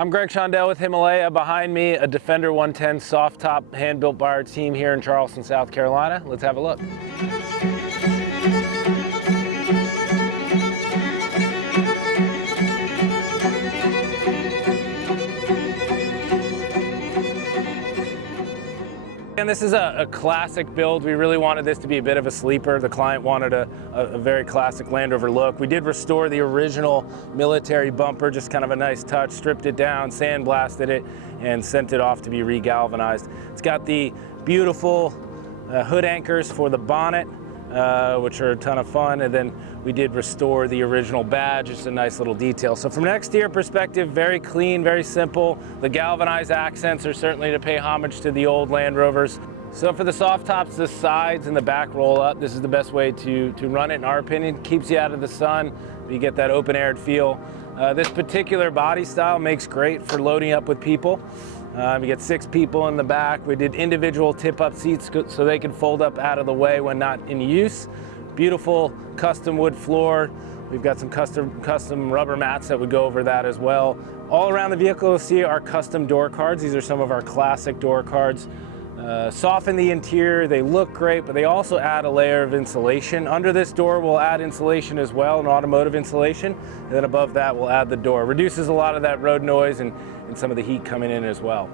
I'm Greg Shondell with Himalaya. Behind me, a Defender 110 soft top hand-built by our team here in Charleston, South Carolina. Let's have a look. And this is a classic build. We really wanted this to be a bit of a sleeper. The client wanted a very classic Land Rover look. We did restore the original military bumper, just kind of a nice touch, stripped it down, sandblasted it, and sent it off to be re-galvanized. It's got the beautiful hood anchors for the bonnet, which are a ton of fun, and then we did restore the original badge. Just a nice little detail. So from an exterior perspective, very clean, very simple. The galvanized accents are certainly to pay homage to the old Land Rovers. So for the soft tops, the sides and the back roll up, this is the best way to run it in our opinion. Keeps you out of the sun, but you get that open-aired feel. This particular body style makes great for loading up with people. We get 6 people in the back. We did individual tip-up seats so they can fold up out of the way when not in use. Beautiful custom wood floor. We've got some custom rubber mats that would go over that as well. All around the vehicle, you'll see our custom door cards. These are some of our classic door cards. Soften the interior, they look great, but they also add a layer of insulation. Under this door, we'll add insulation as well, an automotive insulation, and then above that, we'll add the door. Reduces a lot of that road noise and some of the heat coming in as well.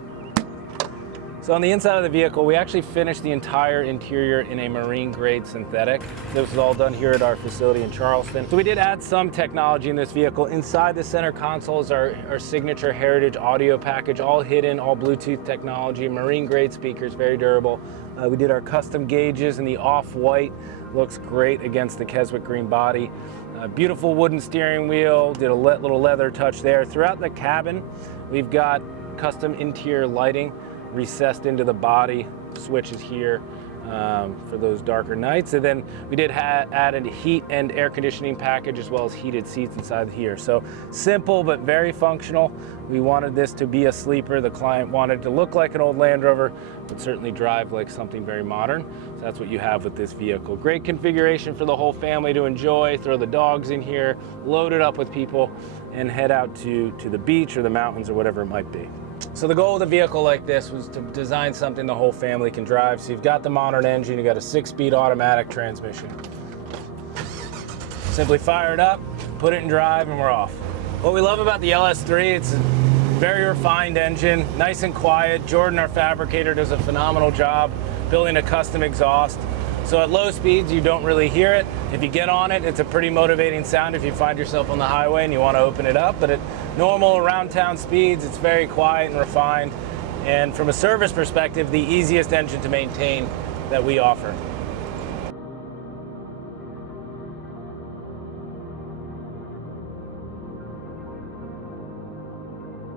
So on the inside of the vehicle, we actually finished the entire interior in a marine grade synthetic. This was all done here at our facility in Charleston. So we did add some technology in this vehicle. Inside the center console is our signature heritage audio package, all hidden, all Bluetooth technology, marine grade speakers, very durable. We did our custom gauges in the off-white. Looks great against the Keswick green body. Beautiful wooden steering wheel, did a little leather touch there. Throughout the cabin, we've got custom interior lighting recessed into the body, switches here for those darker nights. And then we did add a heat and air conditioning package as well as heated seats inside here. So simple but very functional. We wanted this to be a sleeper. The client wanted it to look like an old Land Rover, but certainly drive like something very modern. So that's what you have with this vehicle. Great configuration for the whole family to enjoy. Throw the dogs in here, load it up with people, and head out to the beach or the mountains or whatever it might be. So the goal of the vehicle like this was to design something the whole family can drive. So you've got the modern engine, you've got a 6-speed automatic transmission. Simply fire it up, put it in drive, and we're off. What we love about the LS3, it's a very refined engine, nice and quiet. Jordan, our fabricator, does a phenomenal job building a custom exhaust. So at low speeds, you don't really hear it. If you get on it, it's a pretty motivating sound if you find yourself on the highway and you want to open it up. But at normal around town speeds, it's very quiet and refined. And from a service perspective, the easiest engine to maintain that we offer.